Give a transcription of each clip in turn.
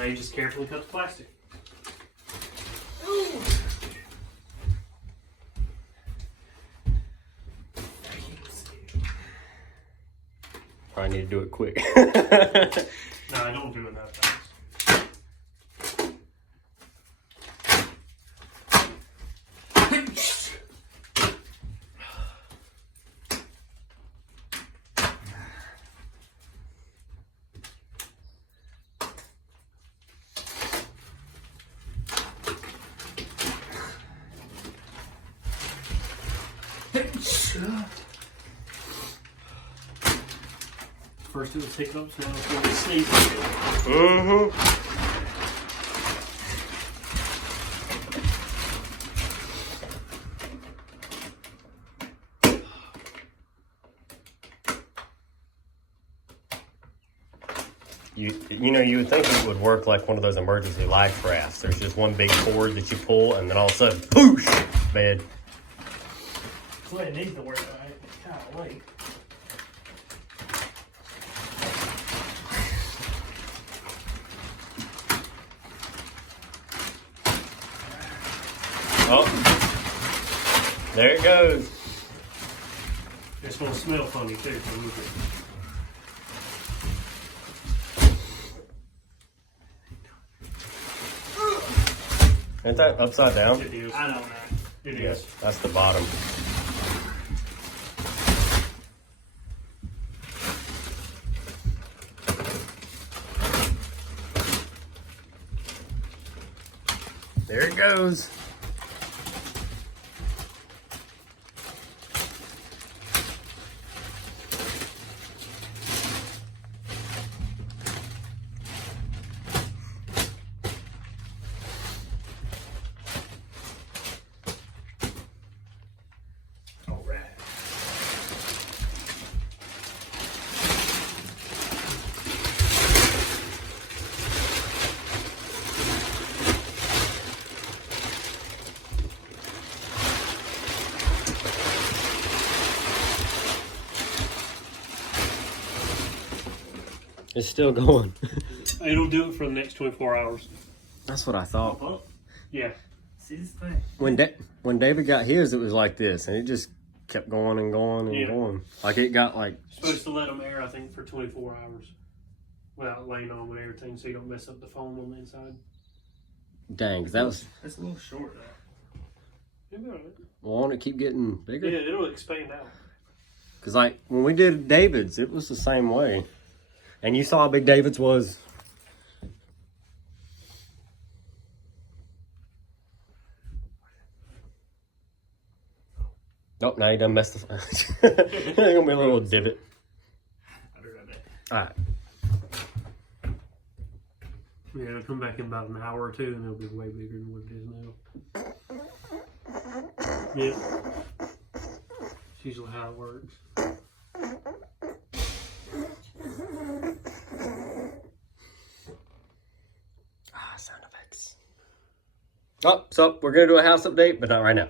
Now you just carefully cut the plastic. Probably need to do it quick. No, I don't do it that fast. First it was hiccups, now it's going to sneeze. You know, you would think it would work like one of those emergency life rafts. There's just one big cord that you pull, and then all of a sudden, poosh, bed. That's the way it needs to work, right? Golly. Oh, there it goes. It's going to smell funny too. If I move it. Ain't that upside down? It is. I know that. It is. Yes, that's the bottom. There it goes. All right. It's still going. It'll do it for the next 24 hours. That's what I thought. Oh, yeah. See this thing? When David got his, it was like this, and it just kept going and going and Yeah. going. Like it got like. Supposed to let them air, I think, for 24 hours without laying on with everything, so you don't mess up the foam on the inside. Dang, 'cause that was. That's a little short though. You'll be all right. Won't it keep getting bigger? Yeah, it'll expand out. Because, like, when we did David's, it was the same way. And you saw how big David's was. Oh, now you done messed up. There's going to be a little divot. I'll be right back. All right. Yeah, it'll come back in about an hour or two, and it'll be way bigger than what it is now. Yeah. It's usually how it works. Sound effects. Oh, so we're going to do a house update, but not right now.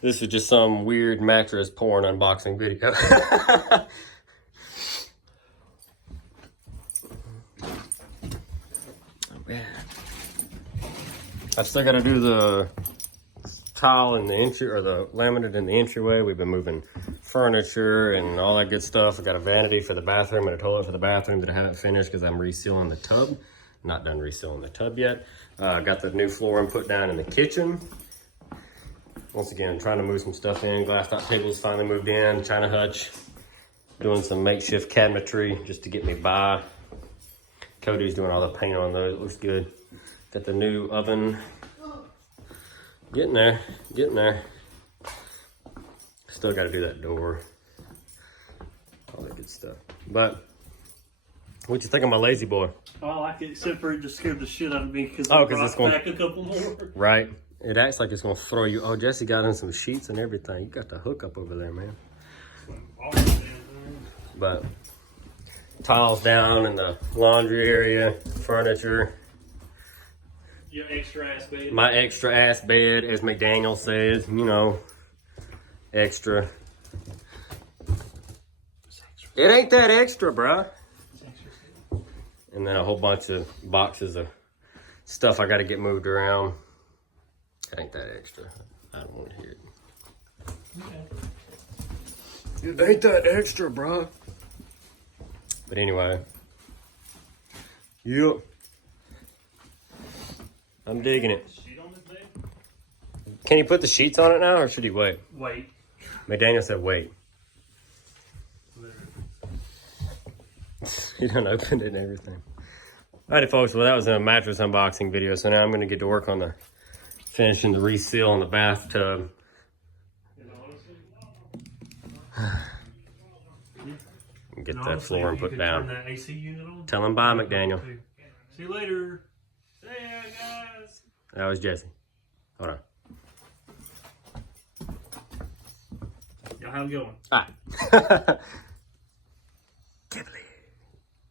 This is just some weird mattress porn unboxing video. Oh, man. I still got to do the tile in the entry, or the laminate in the entryway. We've been moving furniture and all that good stuff. I got a vanity for the bathroom and a toilet for the bathroom that I haven't finished because I'm resealing the tub. Not done resealing the tub yet. Got the new flooring put down in the kitchen. Once again, trying to move some stuff in. Glass top tables finally moved in. China hutch. Doing some makeshift cabinetry just to get me by. Cody's doing all the paint on those. It looks good. Got the new oven. Getting there. Getting there. Still got to do that door. All that good stuff. But what you think of my lazy boy? Oh, I like it, except for it just scared the shit out of me because Oh, 'cause it's going back a couple more. Right. It acts like it's gonna throw you. Oh, Jesse got in some sheets and everything. You got the hook up over there, man. But tiles down in the laundry area, furniture. Your extra ass bed. My extra ass bed, as McDaniel says, you know, extra. It ain't that extra, bruh. It's extra. and then a whole bunch of boxes of stuff I got to get moved around. It ain't that extra. I don't want to hear it. It ain't that extra, bro. But anyway. Yep. I'm digging it. Sheet on this bed? Can he put the sheets on it now, or should he wait? Wait. McDaniel said wait. He done opened it and everything. Alrighty, folks. Well, that was a mattress unboxing video. So now I'm going to get to work on the finishing the reseal on the bathtub. Get that floor and put down. Turn that AC unit on. Tell him bye, McDaniel. See you later. See ya, guys. That was Jesse. Hold on. Y'all have a good one. All right. Can't believe